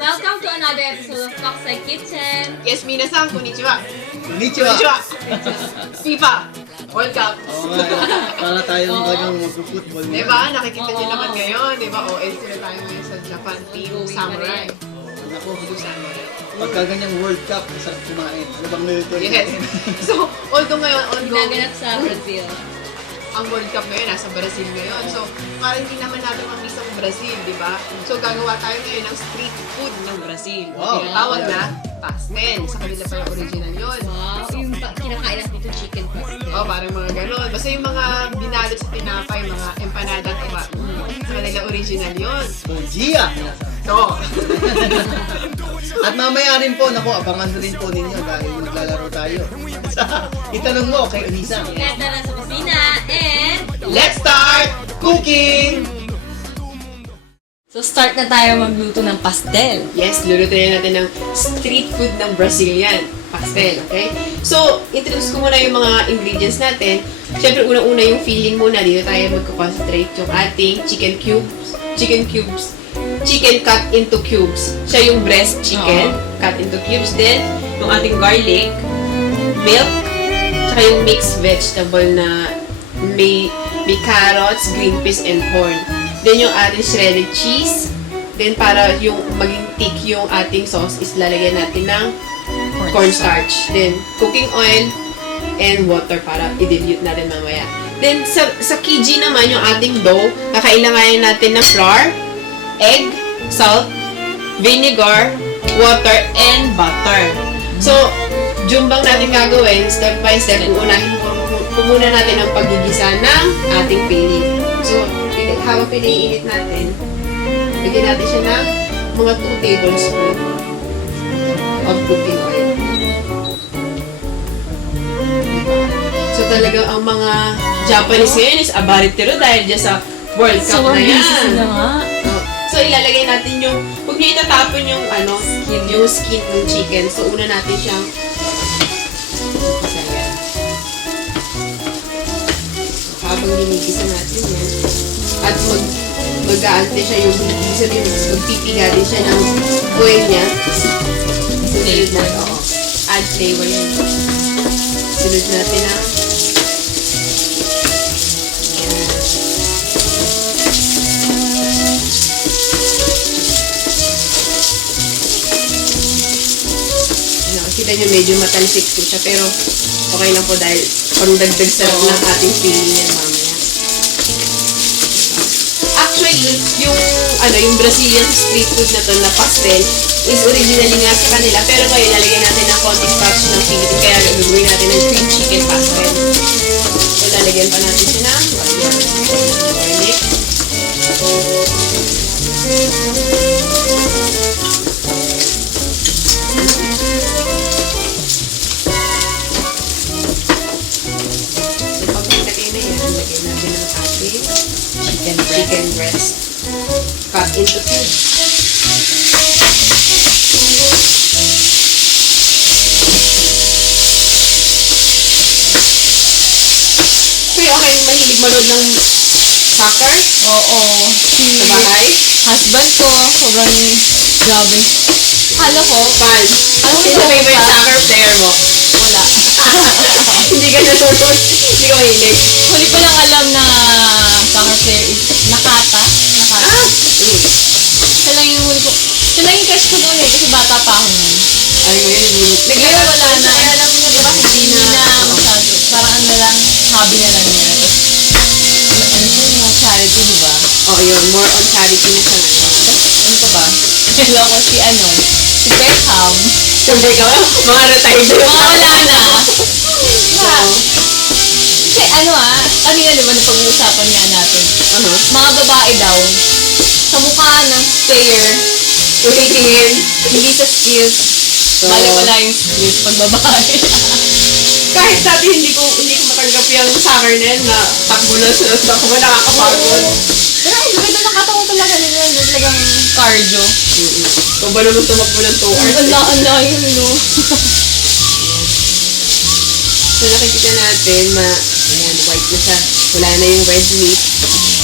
Welcome to another episode of Toxic Kitchen. Yes, minasan, konnichiwa. Konnichiwa! FIFA World Cup. Oo nga, para tayong talagang mag-football mo. Diba? Nakikita niyo naman ngayon, diba? OS sila tayo ngayon sa Japan Team Samurai. Ako, Team Samurai. pagka ganyang World Cup, masarap kumain. Ano bang military? Yes. So, although ngayon, Ginaganap sa Brazil. ang World Cup ngayon, nasa Brazil ngayon. So, parang hindi naman natin mamiss ang Brazil, di ba? So, gagawa tayo ngayon ng street food ng Brazil. Wow. Tawag na pastel. Sa kanila pa yung original yun. Wow, yung kinakain natin dito chicken pastel. Oh, parang mga ganon. Basta yung mga binalot sa tinapay, mga empanada, diba? Sa kanila original yun. Bonjia! So, At mamaya rin po, naku, abangan rin po ninyo dahil maglalaro tayo. Itanong mo kay Unisa. Kaya tara sa kusina and... let's start cooking! So start na tayo magluto ng pastel. Yes, lulutuin natin ng street food ng Brazilian. Pastel, okay? So, introduce ko muna yung mga ingredients natin. Siyempre, unang-una yung filling muna. Dito tayo magko-concentrate yung ating chicken cut into cubes. Siya yung breast chicken, cut into cubes. Then, yung ating garlic, milk, tsaka yung mixed vegetable na may carrots, green peas, and corn. Then, yung ating shredded cheese. Then, para yung maging thick yung ating sauce, is lalagyan natin ng cornstarch. Then, cooking oil and water para i-dilute natin mamaya. Then, sa kiji naman, yung ating dough, kakailanganin natin ng flour, egg, salt, vinegar, water, and butter. So, jumbang natin gagawin, step by step, uunahin po muna natin ang paggigisa ng ating filling. So, habang piniinit natin, bigyan natin siya ng mga 2 tablespoon of cooking oil. So, talagang ang mga Japanese ngayon is abaritero dahil dyan sa World Cup na yan. So, ilalagay natin yung, huwag niyo itatapon yung, yung skin ng chicken. So, una natin siyang, so, habang ginigisa natin yan, at mag-aante siya yung, magpipiga din siya ng oil niya. Sunod na, add flavor yun. Sunod natin na, kita nyo medyo matalsik po siya, pero okay lang po dahil pangdagdag sarap ng ating filling yan mamaya. Actually, yung Brazilian street food na to na pastel is originally nga sa kanila, pero ngayon lalagyan natin ng konting touch ng Philippine, kaya gagawin natin ng cream chicken pastel. So, lalagyan pa natin siya ng garlic. Chicken breast cut into cubes. Kuya, okay yung mahilig manood ng soccer? Oo. Sa bahay? Husband ko, sobrang grabe. Halo ko, Fan. Sino favorite soccer player mo? wala. Hindi ka nanonood. Hindi ka mahilig. Huli ko lang alam na soccer player is Nakata. Siya lang yung huli ko. Siya lang yung crush ko noon kasi bata pa ako noon. Ay, ngayon. Pero wala na. Kaya alam niya, diba? Hindi na masyado. Parang ano lang, hobby na lang niya. Tapos, ano siya yung charity, di ba? Oh, yun. More on charity na siya ngayon. Ano pa ba? Hello ko si si Beckham. Siyempre ka, mga retired. Mga wala na. So, Kasi kanina di ba napag-uusapan nga natin, mga babae daw, sa mukha ng player, tumitingin. hindi sa skills, bale wala yung skills pag babae. Kahit dati hindi ko matanggap yung soccer na yan na takbo na sila sa takbo, nakakapagod. Pero ang ganda nakatawa talaga nila, talagang cardio. Kung ba naman tumakbo ng 2 hours? Ang layo, no? So, nakikita natin, ayan, white na siya. Wala na yung red meat.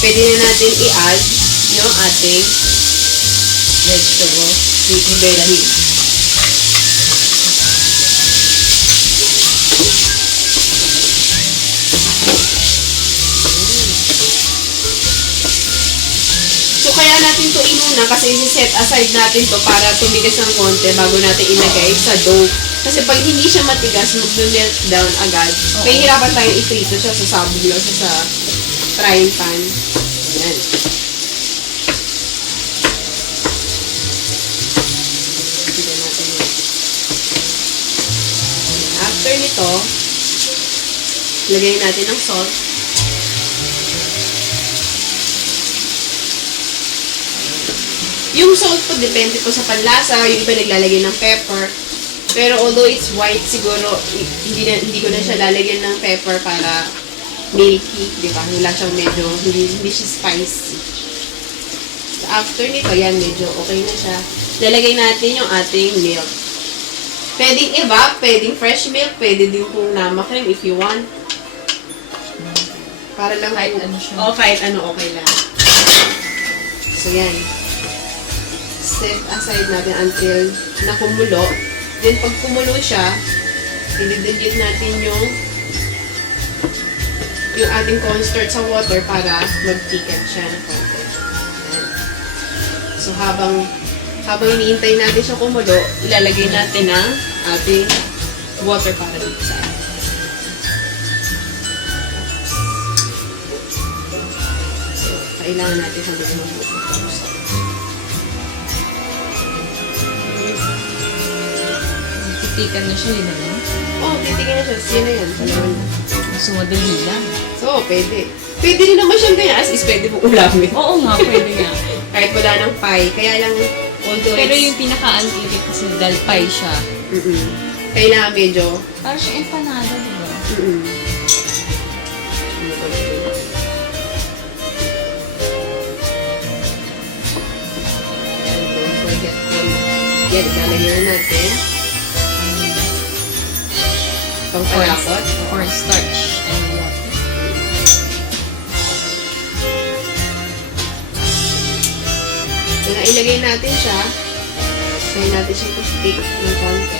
Pwede na natin i-add yung ating vegetable. Veggie. So, kaya natin to inuna kasi isi-set aside natin to para tumigas ng konti bago natin ilagay sa dough. Kasi pag hindi siya matigas, mag-melt down agad. Kaya hirapan tayong iprito siya sa sabog lang sa frying pan. Ayan. Tignan natin yun. After nito, lagay natin ng salt. Yung salt po, depende po sa panlasa. Yung iba naglalagay ng pepper. Pero although it's white, siguro hindi ko na siya lalagyan ng pepper para milky, di ba? Wala siyang medyo, hindi siya spicy. So after nito, yan, medyo okay na siya. Lalagay natin yung ating milk. Pwedeng iba, pwedeng fresh milk, pwede din kung nama cream if you want. Para lang Kahit ano siya. kahit ano, okay lang. So yan. Set aside natin until nakumulo. Then, pag kumulo siya, i-dilute natin yung ating cornstarch sa water para mag-thicken siya ng konti. Ayan. So, habang iniintay natin siya kumulo, ilalagay natin ang ating water para dito sa atin. So, kailangan natin siya dito mag-water. Titikan na siya, yun ano? Titignan na siya. Yan na yan. Salaman na. So, madali lang. So, pwede. Pwede rin naman siyang ganyan. As is, pwede mo ulamin. Oo nga, pwede nga. Kahit wala ng pie. Kaya lang, although Pero it's... yung pinaka-anti-irrit kasi dalpay siya. Kailangan medyo... Parang siya empanada, di ba? Don't forget yan, ilalagay na natin. Pangpalakot. Cornstarch and water. Kaya ilagay natin siya. Kaya natin siya to-stick ng konti.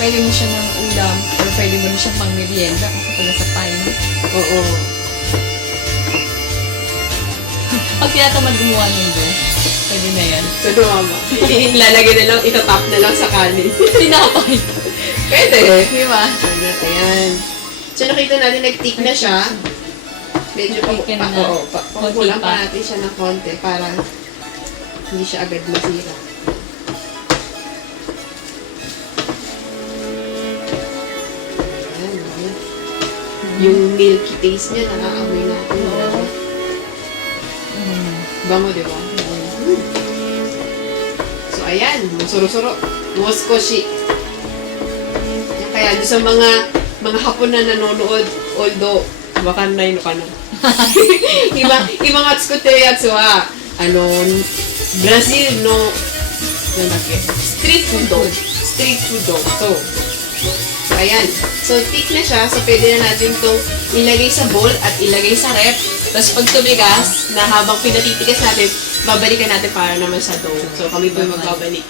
Pwede mo siya ng ulam or pwede mo rin siya pang merienda kasi pala sa pie. Oo. Pag tinatamad gumawa ng dough, pwede na yan. So, mama. Ilalagay na lang, itatap na lang sa kanin. Tinapay. Pwede. Di ba? Ayan. So, nakita natin nag-tick na siya. Medyo Ticken na. pakulang Konti pa. pa natin siya ng konti para hindi siya agad masira. Ayan. Yung milky taste niya, nakakamoy natin. Oo. Bango, di ba? So, ayan. Suro-suro. Moskoshi. Yan kaya, doon sa mga hapon na nanonood, although, baka na ka na. Iba nga tsukutte yatsu wa, Brazil no, street food daw. Street food daw. So, ayan. So, thick na siya. So, pwede na natin itong ilagay sa bowl at ilagay sa ref. Tapos, pag tumigas, na habang pinatitigas natin, babalikan natin para naman sa dough. So, kami po yung magbabalik.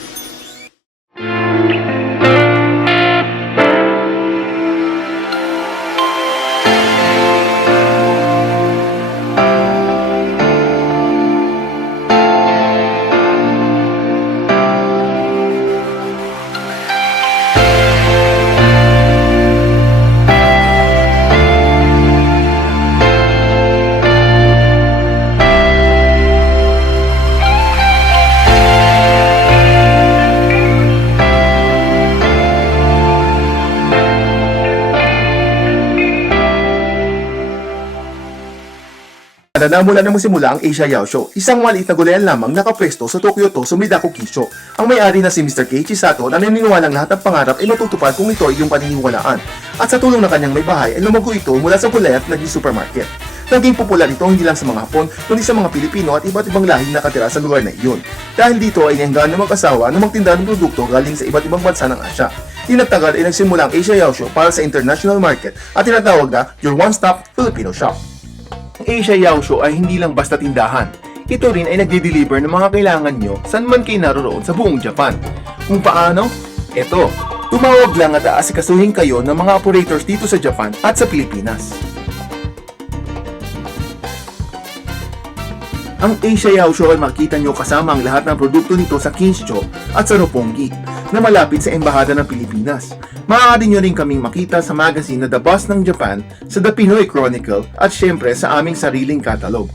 Mula nang magsimula ang Asia Yao Show, isang maliit na gulayan lamang nakapwesto sa Tokyo to Sumidako Kisho. Ang may-ari na si Mr. Keiichi Sato na naniniwalang lahat ng pangarap ay matutupad kung ito ay yung paniniwalaan. At sa tulong ng kanyang may bahay ay lumago ito mula sa gulayan at naging supermarket. Naging popular ito hindi lang sa mga Hapon, kundi sa mga Pilipino at iba't ibang lahing nakatira sa lugar na iyon. Dahil dito ay niyanggaan ng mag-asawa na magtinda ng produkto galing sa iba't ibang bansa ng Asya. Tinatagal ay nagsimula ang Asia Yao Show para sa international market at tinatawag na Your One Stop Filipino Shop. Ang Asia Yaosho ay hindi lang basta tindahan. Ito rin ay nagde-deliver ng mga kailangan nyo saan man kayo naroon sa buong Japan. Kung paano? Eto, tumawag lang at aasikasuhin kayo ng mga operators dito sa Japan at sa Pilipinas. Ang Asia Yaosho ay makita nyo kasama ang lahat ng produkto nito sa Kinsho at sa Roppongi na malapit sa Embahada ng Pilipinas. Maaari nyo rin kaming makita sa magazine na The Boss ng Japan, sa The Pinoy Chronicle at syempre sa aming sariling catalog.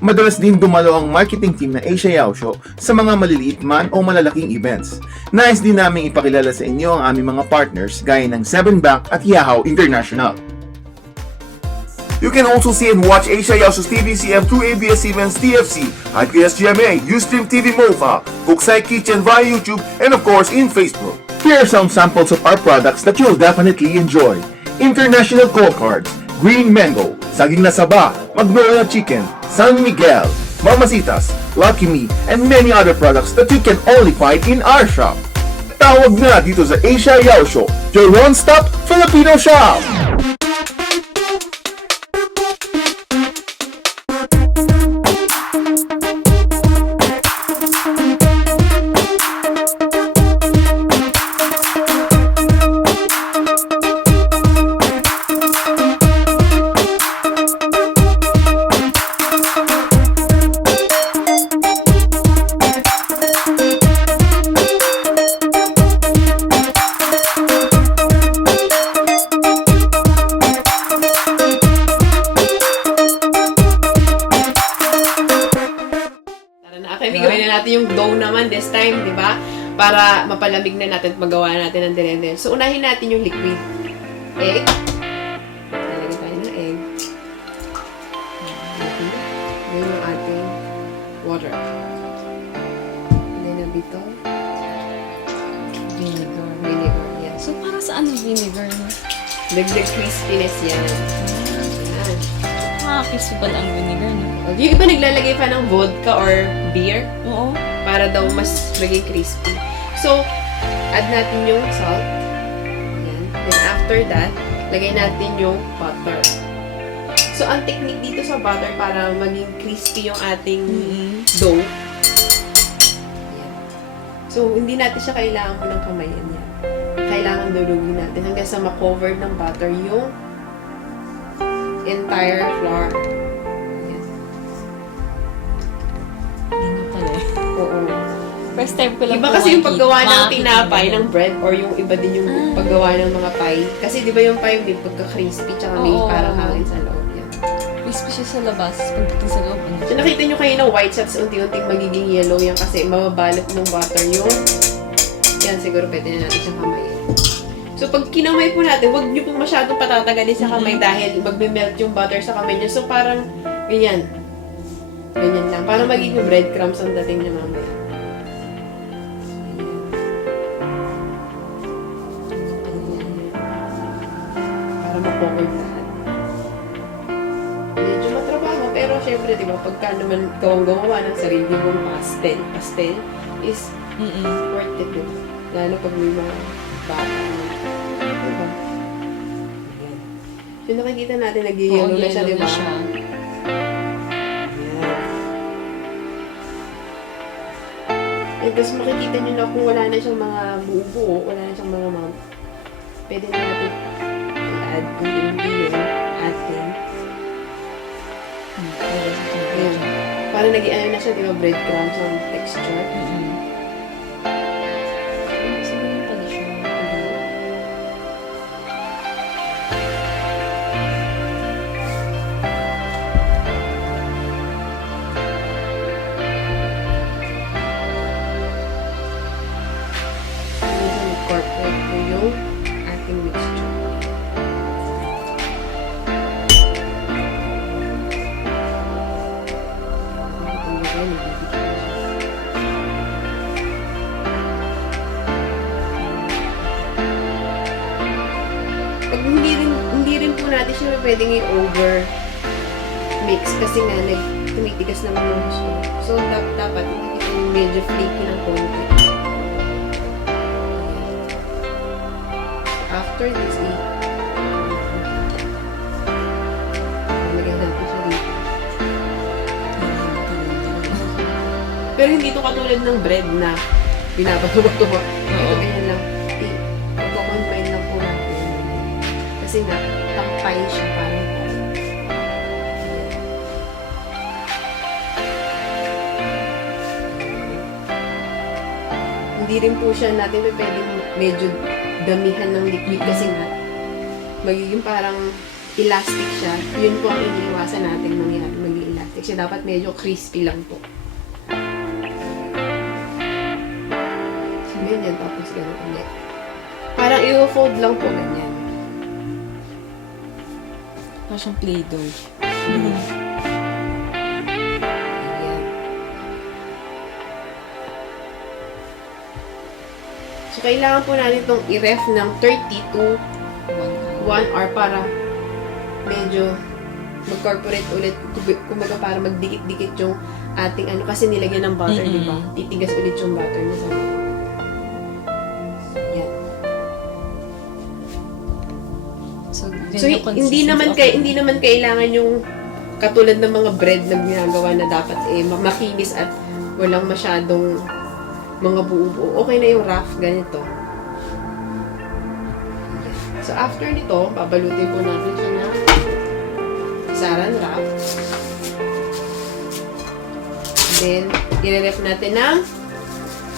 Madalas din dumalo ang marketing team ng Asia Yaosho sa mga maliliit man o malalaking events. Nais din namin ipakilala sa inyo ang aming mga partners gaya ng 7Bank at Yahoo International. You can also see and watch Asia Yaosho's TVCM through ABS-CBN's TFC, IPS-GMA, Ustream TV MOFA, Kokusai Kitchen via YouTube, and of course in Facebook. Here are some samples of our products that you'll definitely enjoy. International Cold Cards, Green Mango, Saging na Saba, Magnolia Chicken, San Miguel, Mamacitas, Lucky Me, and many other products that you can only find in our shop. Tawag na dito sa Asia Yaosho, your one-stop Filipino shop! Okay, gawin na natin yung dough naman this time, di ba? Para mapalamig na natin at magawa natin ng dire-dire. So, unahin natin yung liquid. Egg. Lalagyan tayo ng egg. Then yung ating water. Then a bit of Vinegar. vinegar. Yan. So, para saan ang vinegar? Dagdag crispiness yan. Yan. Nakakis ba ang vinegar, no? Yung iba naglalagay pa ng vodka or beer Oo. para daw mas maging crispy. So, add natin yung salt. Yan. Then after that, lagay natin yung butter. So, ang technique dito sa butter para maging crispy yung ating dough. Yan. So, hindi natin siya kailangan ng kamayan yan. Kailangan dulugin natin hanggang sa ma-cover ng butter yung entire flour. Ganyan pala eh. Oo. First time ko lang Iba kasi yung makikita. paggawa ng tinapay, ng bread, or yung iba din yung paggawa ng mga pie. Kasi di ba yung pie may pagka-crispy, tsaka may Oo. parang hangin sa loob. Yan. Crispy siya sa labas. Pagdating sa loob, ano? So nakita nyo kayo na white shots, unti-unting magiging yellow yan kasi mababalot ng butter yung... Yan, siguro pwede na natin siyang kamayin. So pag kinamay po natin, huwag nyo pong masyadong patatagalin sa kamay dahil magme-melt yung butter sa kamay nyo. So parang ganyan. Ganyan lang. Parang magiging breadcrumbs ang dating niya mamaya. Para ma-cover lahat. Medyo matrabaho, pero syempre, di ba, pagka naman gawa ng sarili mong pastel is worth it, diba? Lalo pag may mga bata. Diba? Ayan. So, nakikita natin, nag-yellow na siya, yellow diba? na siya. And tapos makikita nyo na kung wala na siyang mga buo-buo, wala na siyang mga pwede na natin i-add kung hindi yung ating ayan. Para nag-i-ano na siya, di ba, breadcrumbs ang texture. Siguro yung pala siya. Incorporate ko yung ating mixture. Pag hindi rin po natin siya pwedeng i-over mix kasi nga tumitigas naman yung gusto. So, dapat makikita yung medyo flaky ng konti. After this, lagyan natin siya dito. Pero hindi to katulad ng bread na binabato-bato. Ito ganyan lang. Magko-combine lang po natin. Kasi nga, tampay siya parang hindi rin po siya natin pwedeng medyo damihan ng liquid kasi nga magiging parang elastic siya. Yun po ang iniiwasan natin mangyari. Magiging elastic siya. Dapat medyo crispy lang po. So, ganyan. Tapos ganyan ulit. Parang i-fold lang po ganyan. Parang siyang Play-Doh. Ayan. So, kailangan po natin itong i-ref ng 30 to 1 hour para medyo mag-corporate ulit. Kumbaga para magdikit-dikit yung ating ano. Kasi nilagyan ng butter, di ba? Titigas ulit yung butter niya sa mga. So, yan. So, hindi naman kailangan yung katulad ng mga bread na ginagawa na dapat makinis at walang masyadong mga buo-buo. Okay na yung rough, ganito. So, after nito, babalutin po natin siya na saran wrap. Then, i-ref natin ng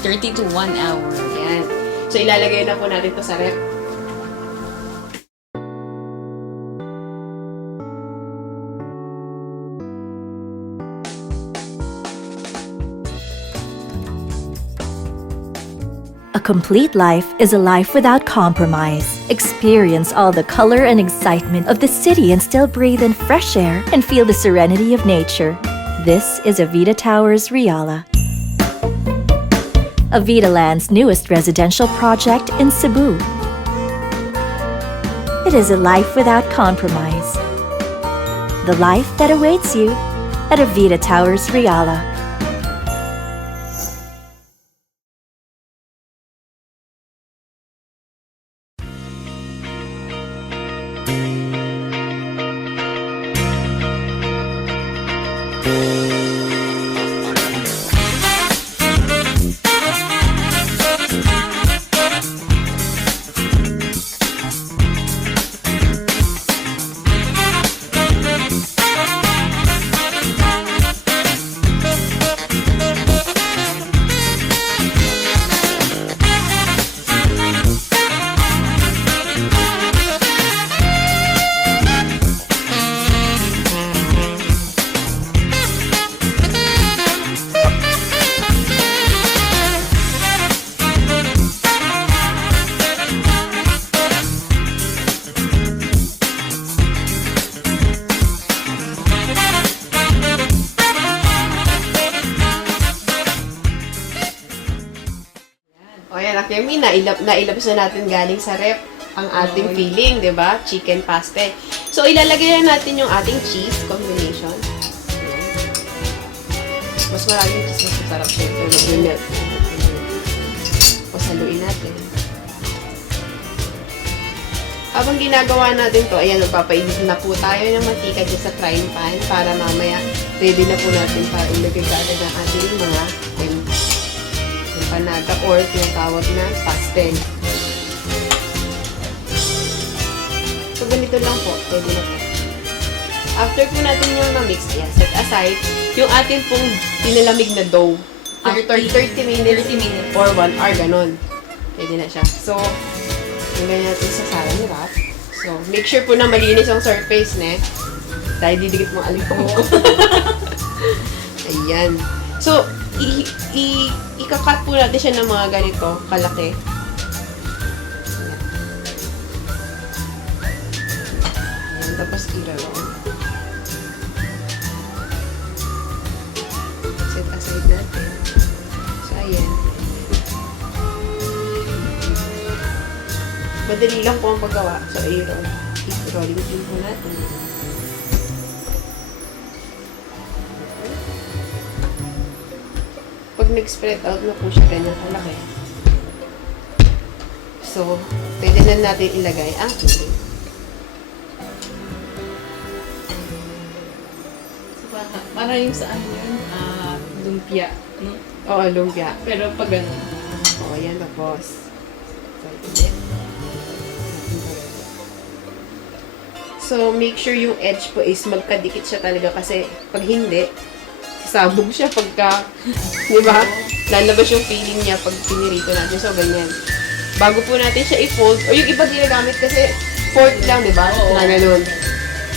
30 to 1 hour. Ayan. So, ilalagay na po natin to sa ref. A complete life is a life without compromise. Experience all the color and excitement of the city and still breathe in fresh air and feel the serenity of nature. This is Avida Towers, Riala. Avida Land's newest residential project in Cebu. It is a life without compromise. The life that awaits you at Avida Towers, Riala. O yan, Akemi, nailabas na natin galing sa ref ang ating filling, di ba? Chicken paste. So, ilalagay na natin yung ating cheese combination. Mas maraming cheese, mas masarap syempre. Mag-melt. O, saluin natin. Habang ginagawa natin to, ayan, magpapainit na po tayo ng mantika dyan sa frying pan para mamaya ready na po natin para ilagay agad ang ating mga empanada or tinatawag na pastel. So, ganito lang po. Pwede na po. After po natin yung na-mix, yan, set aside yung ating pong pinalamig na dough. After 30 minutes or 1 hour, ganun. Pwede na siya. So, ilagay natin sa saran wrap. So, make sure po na malinis ang surface, ne? Dahil didikit mo alipong ko. Ayan. So, ikakat po natin siya ng mga ganito, kalaki. Ayan. Ayan, tapos i-roll. Set aside natin. So, ayan. Madali lang po ang paggawa. So, i-roll. I-rolling din po natin. Pag nag-spread out na po siya ganyan kalaki. So, pwede na natin ilagay ang filling. Para yung sa ano yun, lumpia. No? Oo, lumpia. Pero pag ganun. Oo, yan tapos. Ulit. So, make sure yung edge po is magkadikit siya talaga kasi pag hindi, sasabog siya pagka, di ba? Lalabas yung feeling niya pag pinirito natin. So, ganyan. Bago po natin siya i-fold, o yung iba ginagamit kasi fork lang, di ba? Oo. Na ganun.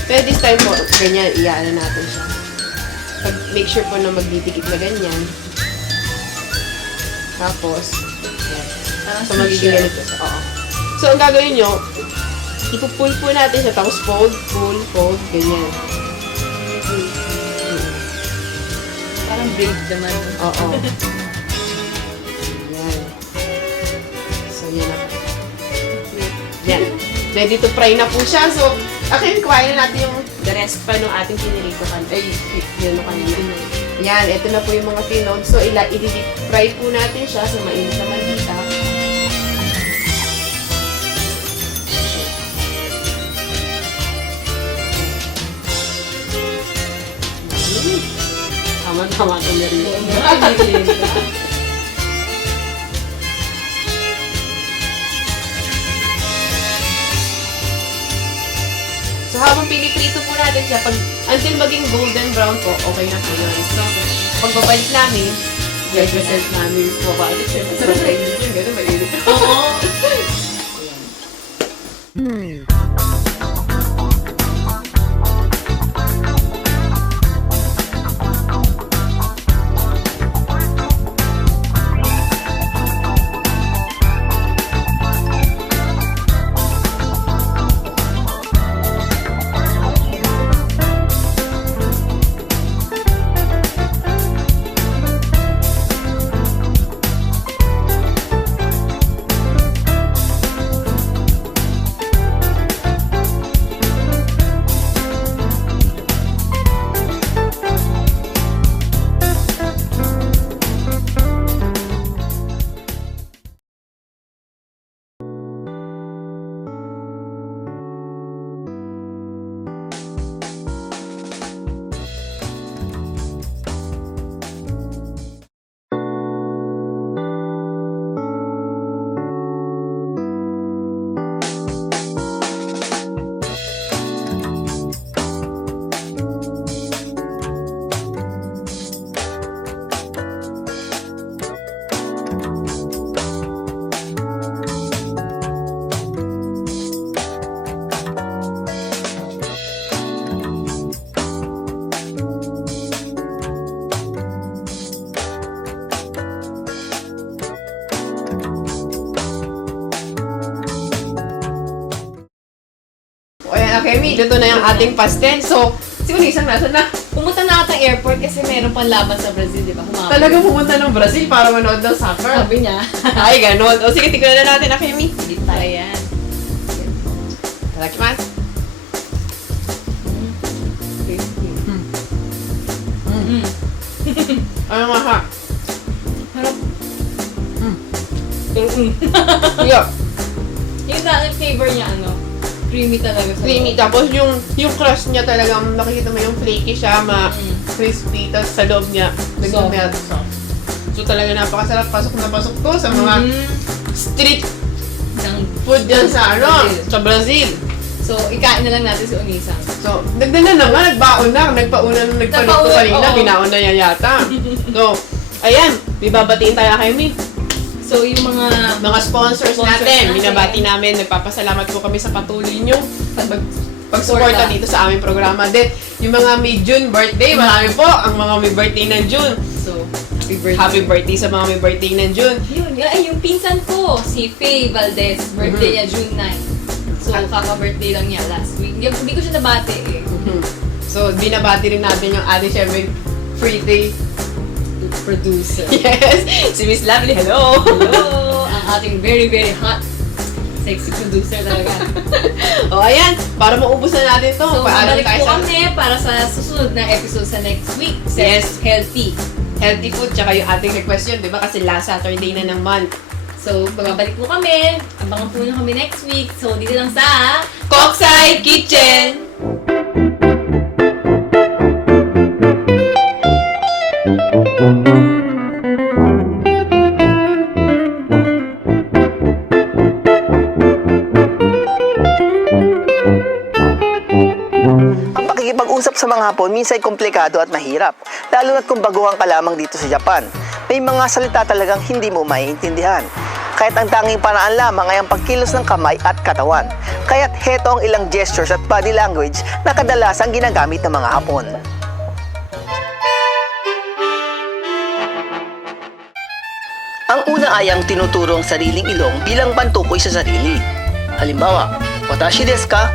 Pero this time po, ganyan, iyaano natin siya. Pag make sure po na magdidikit na ganyan. Tapos, yan. Parang So, magiging ganito siya. Oo. So, ang gagawin nyo, ipupull po natin siya, tapos fold, fold, ganyan. Parang big naman. Oo. Yan. So, yan na. Yan. Ready to fry na po siya. So, kuhain na natin yung the rest pa ng ating pinirito yun o kanina. Yan, ito na po yung mga tinod. So, i-deep fry po natin siya sa mainit na mantika. Tama-tama ito na rin. So, habang piniprito po natin siya, until maging golden brown po, okay na po yun. So, pag babalik namin, represent namin po ba? Siyempre, sarap na yun. Gano'n, mainit. Oo. Okay, Mi, dito na yung ating pastel. So, si Unisang nasa na? Pumunta na ata airport kasi meron pang laban sa Brazil, di ba? Humabol. Talaga pumunta ng Brazil para manood ng soccer. Sabi niya. Ay, ganon. O sige, tignan na natin, okay, Mi. Hindi tayo yan. Tadakimasu. Ano nga ha? Harap. Yeah. Yung dati flavor niya, ano? Creamy talaga. Sa Creamy. Tapos yung crust niya talagang nakikita mo yung flaky siya, crispy. Tapos sa loob niya, nag-melt. So talaga napakasarap. Pasok na pasok to sa mga street ng food yan sa sa Brazil. So, ikain na lang natin si Unisang. So, nagpauna na, nagpaluto Nagpauna, kanina, oo. binaon na yan yata. So, ayan, may babatiin tayo kay Mi. So, yung mga Sponsors natin, binabati namin, nagpapasalamat po kami sa patuloy nyo pag-suporta dito sa aming programa. Then, yung mga may June birthday, marami po ang mga may birthday ng June. So, happy birthday. Happy birthday sa mga may birthday ng June. Yun, yung pinsan ko, si Faye Valdez, birthday niya June 9. So, kaka-birthday lang niya last week. Hindi ko siya nabate eh. So, binabati rin natin yung ating syempre free day Producer. Yes! Si Miss Lovely, hello! Hello! Ang ating very, very hot sexy producer talaga. O, ayan, para maubos na natin to. So, Paalam babalik tayo po sa kami para sa susunod na episode sa next week. Yes. Healthy. healthy food, tsaka yung ating request yun, di ba? Kasi last Saturday na ng month. So, babalik po kami. Abangan po nyo kami next week. So, dito lang sa Koksai Kitchen! Thank you. Pag-uusap sa mga Hapon, minsan ay komplikado at mahirap, lalo na't kung baguhan ka lamang dito sa Japan. May mga salita talagang hindi mo maiintindihan. Kahit ang tanging paraan lamang ay ang pagkilos ng kamay at katawan. Kaya't heto ang ilang gestures at body language na kadalasang ginagamit ng mga Hapon. Ang una ay ang tinuturo ang sariling ilong bilang pantukoy sa sarili. Halimbawa, watashi desu ka?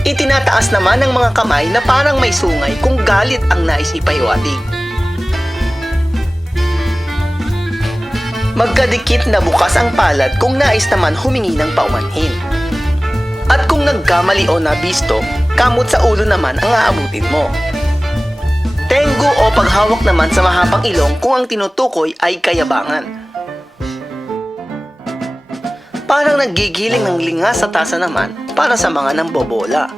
Itinataas naman ng mga kamay na parang may sungay kung galit ang nais ipahiwatig. Magkadikit na bukas ang palad kung nais naman humingi ng paumanhin. At kung nagkamali o nabisto, kamot sa ulo naman ang aabutin mo. Tengu o paghawak naman sa mahabang ilong kung ang tinutukoy ay kayabangan. Parang naggigiling ng linga sa tasa naman para sa mga nambobola.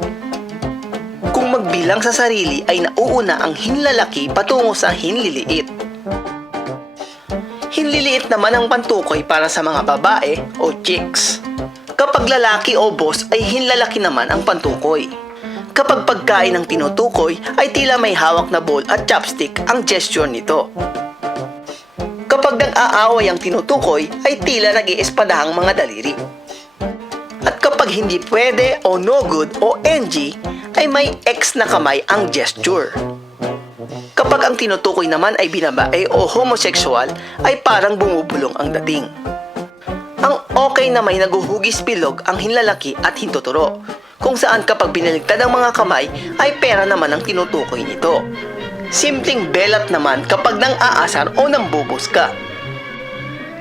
Kung magbilang sa sarili ay nauuna ang hinlalaki patungo sa hinliliit. Hinliliit naman ang pantukoy para sa mga babae o chicks. Kapag lalaki o boss ay hinlalaki naman ang pantukoy. Kapag pagkain ang tinutukoy ay tila may hawak na bowl at chopstick ang gesture nito. Kapag nag-aaway ang tinutukoy ay tila nag-iespadahang mga daliri. At kapag hindi pwede o no good o NG ay may X na kamay ang gesture. Kapag ang tinutukoy naman ay binabae o homosexual ay parang bumubulong ang dating. Ang okay na may naguhugis bilog ang hinlalaki at hintuturo, kung saan kapag binaligtad ang mga kamay ay pera naman ang tinutukoy nito. Simpleng belat naman kapag nang aasar o nang bubos ka.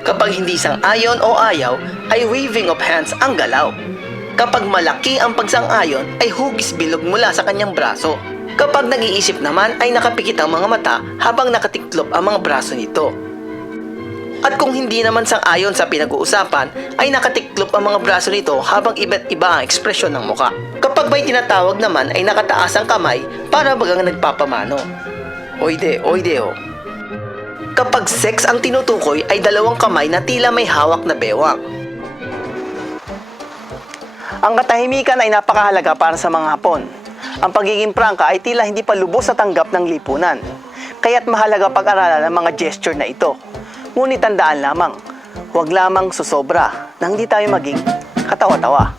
Kapag hindi sang-ayon o ayaw, ay waving of hands ang galaw. Kapag malaki ang pagsang-ayon, ay hugis bilog mula sa kanyang braso. Kapag nag-iisip naman, ay nakapikit ang mga mata habang nakatiklop ang mga braso nito. At kung hindi naman sang-ayon sa pinag-uusapan, ay nakatiklop ang mga braso nito habang iba't iba ang ekspresyon ng muka. Kapag may tinatawag naman, ay nakataas ang kamay para bagang nagpapamano. Oide, oide o. Kapag sex ang tinutukoy ay dalawang kamay na tila may hawak na bewang. Ang katahimikan ay napakahalaga para sa mga Hapon. Ang pagiging prangka ay tila hindi pa lubos sa tanggap ng lipunan. Kaya't mahalaga pag-aralan ang mga gesture na ito. Ngunit tandaan lamang, huwag lamang susobra nang hindi tayo maging katawa-tawa.